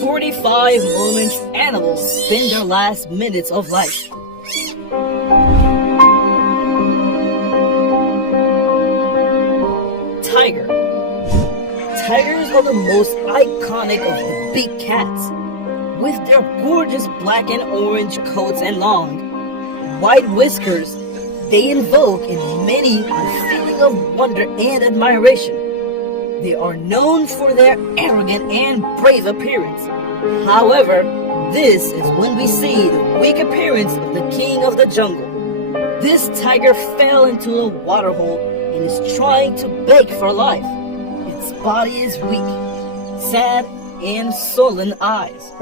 "45 moments animals spend their last minutes of life." Tiger. Tigers are the most iconic of the big cats. With their gorgeous black and orange coats and long, white whiskers, they invoke in many a feeling of wonder and admiration. They are known for their arrogant and brave appearance. However, this is when we see the weak appearance of the king of the jungle. This tiger fell into a waterhole and is trying to beg for life. Its body is weak, sad, and sullen eyes.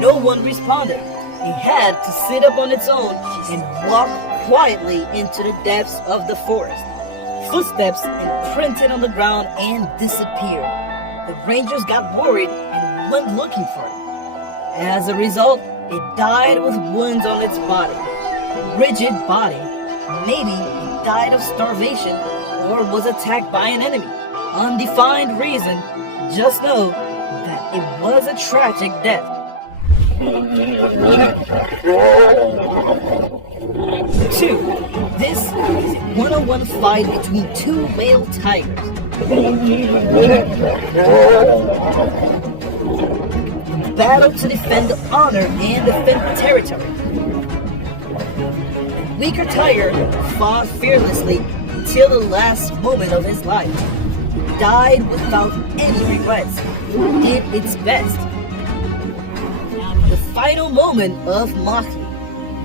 No one responded. It had to sit up on its own and walk quietly into the depths of the forest. Footsteps imprinted on the ground and disappeared. The rangers got worried and went looking for it. As a result, it died with wounds on its body. Rigid body. Maybe it died of starvation or was attacked by an enemy. Undefined reason. Just know that it was a tragic death. 2. This is a one-on-one fight between two male tigers. Battle to defend honor and defend territory. The weaker tiger fought fearlessly until the last moment of his life. He died without any regrets. It did its best. The final moment of Maki.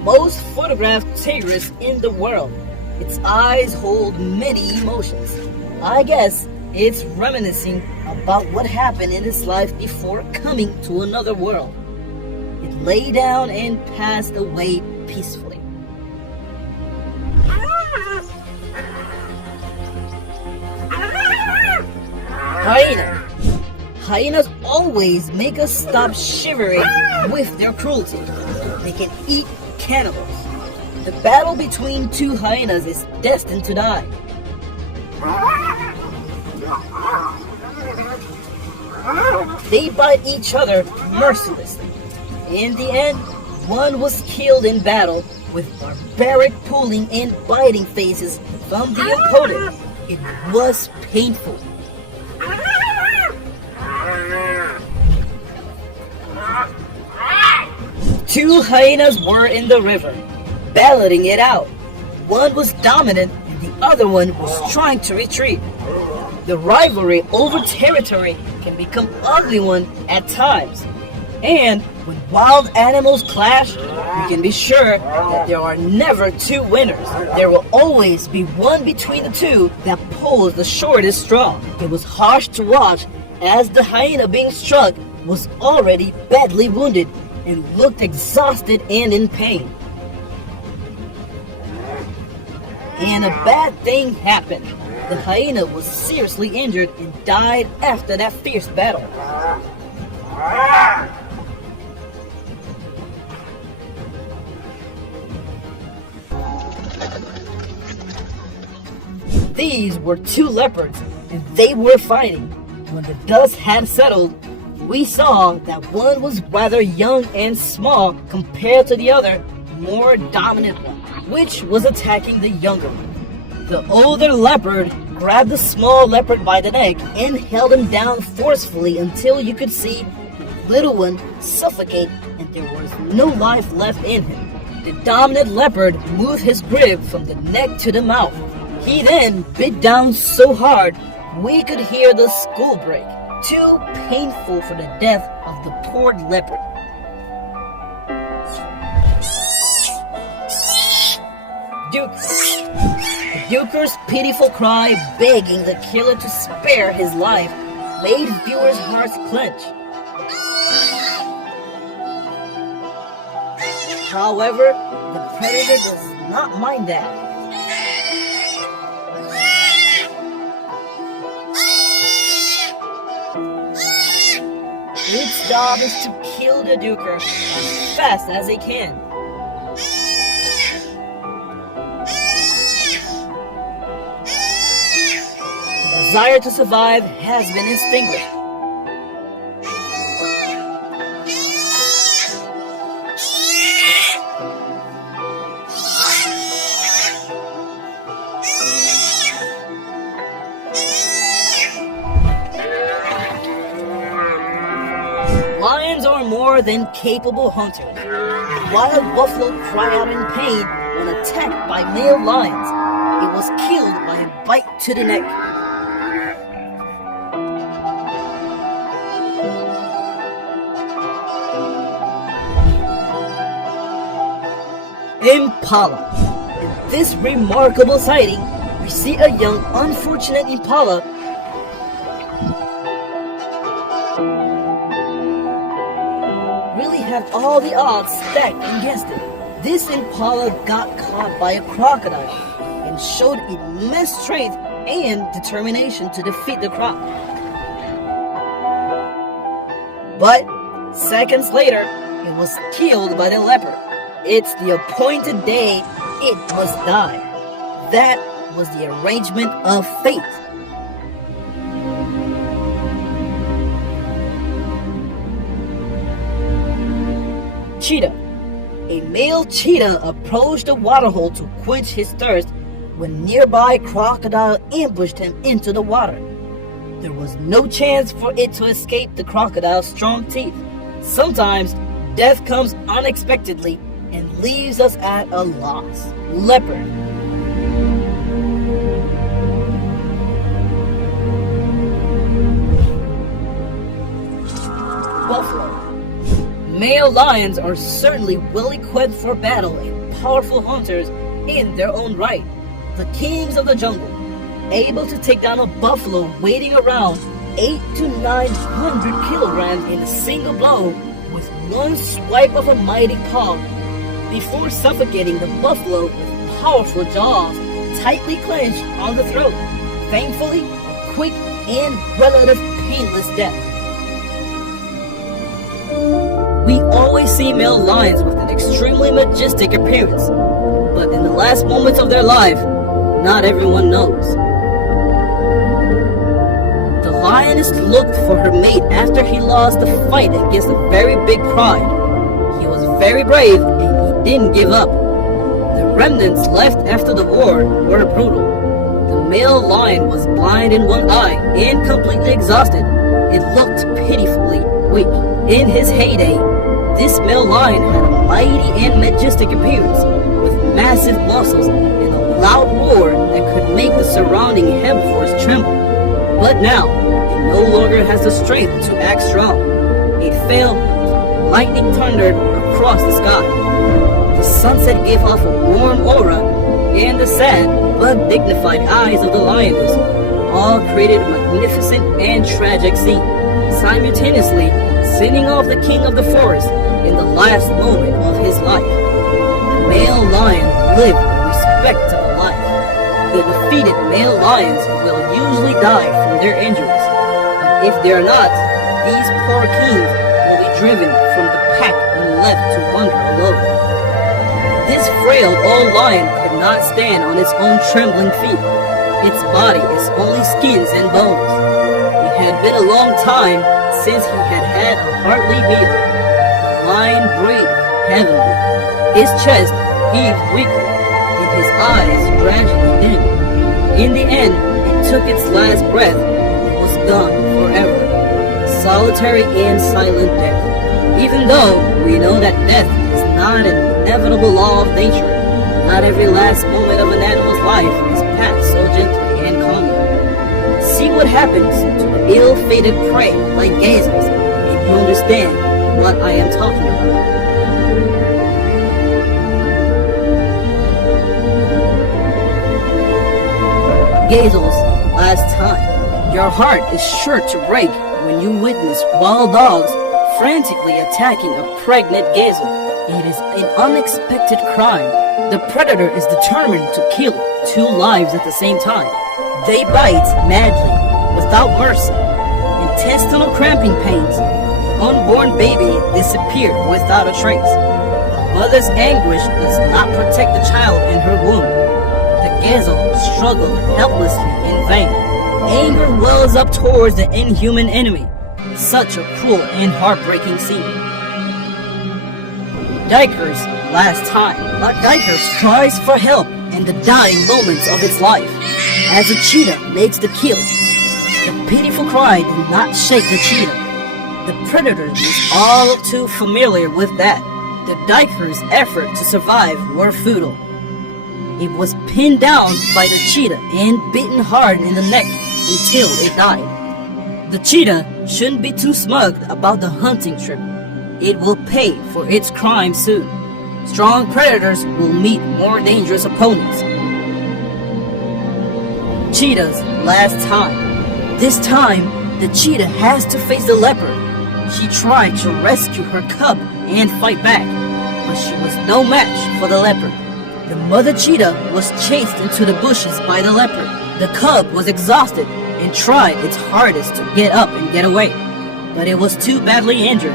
Most photographed tigress in the world. Its eyes hold many emotions. I guess it's reminiscing about what happened in its life before coming to another world. It lay down and passed away peacefully. Hyena. Hyenas always make us stop shivering with their cruelty. They can eat cannibals. The battle between two hyenas is destined to die. They bite each other mercilessly. In the end, one was killed in battle with barbaric pulling and biting faces from the opponent. It was painful. Two hyenas were in the river, battling it out. One was dominant and the other one was trying to retreat. The rivalry over territory can become an ugly one at times. And when wild animals clash, you can be sure that there are never two winners. There will always be one between the two that pulls the shortest straw. It was harsh to watch as the hyena being struck was already badly wounded and looked exhausted and in pain. And a bad thing happened. The hyena was seriously injured and died after that fierce battle. These were two leopards, and they were fighting. When the dust had settled, we saw that one was rather young and small compared to the other, more dominant one, which was attacking the younger one. The older leopard grabbed the small leopard by the neck and held him down forcefully until you could see the little one suffocate and there was no life left in him. The dominant leopard moved his grip from the neck to the mouth. He then bit down so hard we could hear the skull break. Too painful for the death of the poor leopard. Duke, The Duker's pitiful cry, begging the killer to spare his life, made viewers' hearts clench. However, the predator does not mind that. Its job is to kill the Duker as fast as it can. The desire to survive has been extinguished. Lions are more than capable hunters. Wild buffalo cry out in pain when attacked by male lions. It was killed by a bite to the neck. Impala. In this remarkable sighting, we see a young unfortunate impala really have all the odds stacked against it. This impala got caught by a crocodile and showed immense strength and determination to defeat the croc. But seconds later, it was killed by the leopard. It's the appointed day it must die. That was the arrangement of fate. Cheetah. A male cheetah approached the waterhole to quench his thirst when nearby crocodile ambushed him into the water. There was no chance for it to escape the crocodile's strong teeth. Sometimes death comes unexpectedly and leaves us at a loss. Leopard. Buffalo. Male lions are certainly well equipped for battle and powerful hunters in their own right. The kings of the jungle, able to take down a buffalo weighing around 800 to 900 kilograms in a single blow with one swipe of a mighty paw, before suffocating the buffalo with powerful jaws tightly clenched on the throat. Thankfully, a quick and relative painless death. We always see male lions with an extremely majestic appearance, but in the last moments of their life, not everyone knows. The lioness looked for her mate after he lost the fight against a very big pride. He was very brave and he didn't give up. The remnants left after the war were brutal. The male lion was blind in one eye and completely exhausted. It looked pitifully weak. In his heyday, this male lion had a mighty and majestic appearance, with massive muscles and a loud roar that could make the surrounding herbivores tremble. But now, it no longer has the strength to act strong. It fell, lightning thundered across the sky. The sunset gave off a warm aura, and the sad but dignified eyes of the lioness all created a magnificent and tragic scene, simultaneously sending off the king of the forest in the last moment of his life. The male lion lived a respectable life. The defeated male lions will usually die from their injuries, but if they are not, these poor kings will be driven from the pack and left to wander alone. This frail old lion could not stand on its own trembling feet. Its body is only skins and bones. It had been a long time since he had a heartily beating. The lion breathed heavily. His chest heaved weakly, and his eyes gradually dimmed. In the end, it took its last breath and was gone forever. Solitary and silent death. Even though we know that death is not an inevitable law of nature, not every last moment of an animal's life is passed so gently and calmly. See what happens to the ill-fated prey like gazelles, and you understand what I am talking about. Gazel's last time. Your heart is sure to break when you witness wild dogs frantically attacking a pregnant gazelle. It is an unexpected crime. The predator is determined to kill two lives at the same time. They bite madly, without mercy. Intestinal cramping pains. Unborn baby disappeared without a trace. A mother's anguish does not protect the child in her womb. The gazelle struggled helplessly in vain. Anger wells up towards the inhuman enemy. Such a cruel and heartbreaking scene. Diker's last time. A diker cries for help in the dying moments of its life. As a cheetah makes the kill, the pitiful cry did not shake the cheetah. The predator is all too familiar with that. The diker's effort to survive were futile. It was pinned down by the cheetah and bitten hard in the neck until it died. The cheetah shouldn't be too smug about the hunting trip. It will pay for its crime soon. Strong predators will meet more dangerous opponents. Cheetah's last time. This time, the cheetah has to face the leopard. She tried to rescue her cub and fight back, but she was no match for the leopard. The mother cheetah was chased into the bushes by the leopard. The cub was exhausted and tried its hardest to get up and get away, but it was too badly injured.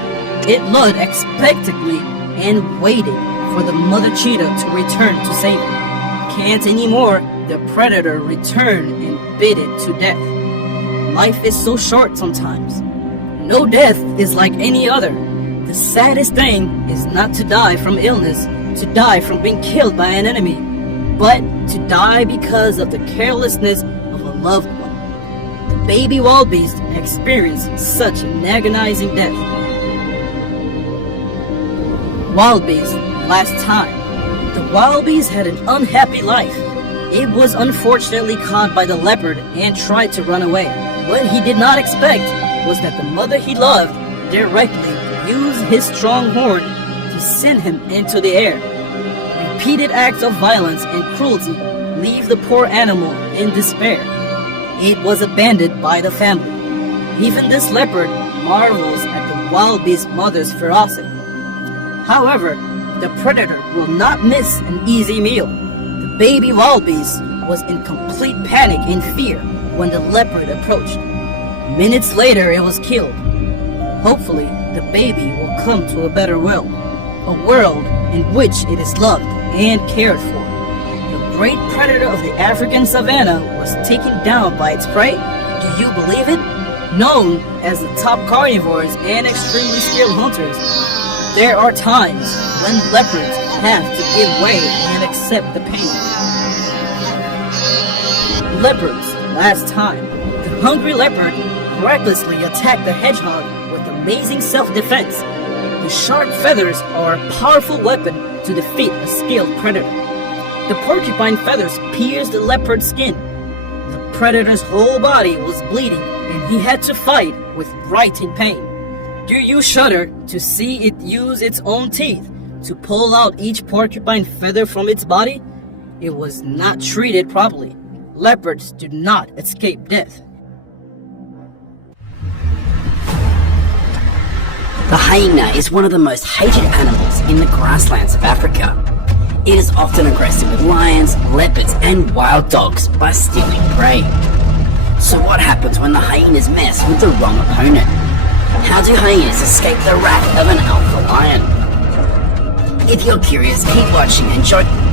It looked expectantly and waited for the mother cheetah to return to save it. Can't anymore, the predator returned and bit it to death. Life is so short sometimes. No death is like any other. The saddest thing is not to die from illness, to die from being killed by an enemy, but to die because of the carelessness of a loved one. The baby wildebeest experienced such an agonizing death. Wildebeest last time. The wildebeest had an unhappy life. It was unfortunately caught by the leopard and tried to run away. What he did not expect was that the mother he loved directly used his strong horn to send him into the air. Repeated acts of violence and cruelty leave the poor animal in despair. It was abandoned by the family. Even this leopard marvels at the wildebeest mother's ferocity. However, the predator will not miss an easy meal. The baby wildebeest was in complete panic and fear when the leopard approached. Minutes later, it was killed. Hopefully, the baby will come to a better world, a world in which it is loved and cared for. The great predator of the African savanna was taken down by its prey. Do you believe it? Known as the top carnivores and extremely skilled hunters, there are times when leopards have to give way and accept the pain. Leopards last time. The hungry leopard recklessly attacked the hedgehog with amazing self-defense. The sharp feathers are a powerful weapon to defeat a skilled predator. The porcupine feathers pierced the leopard's skin. The predator's whole body was bleeding and he had to fight with writhing pain. Do you shudder to see it use its own teeth to pull out each porcupine feather from its body? It was not treated properly. Leopards do not escape death. The hyena is one of the most hated animals in the grasslands of Africa. It is often aggressive with lions, leopards, and wild dogs by stealing prey. So what happens when the hyenas mess with the wrong opponent? How do hyenas escape the wrath of an alpha lion? If you're curious, keep watching and enjoy.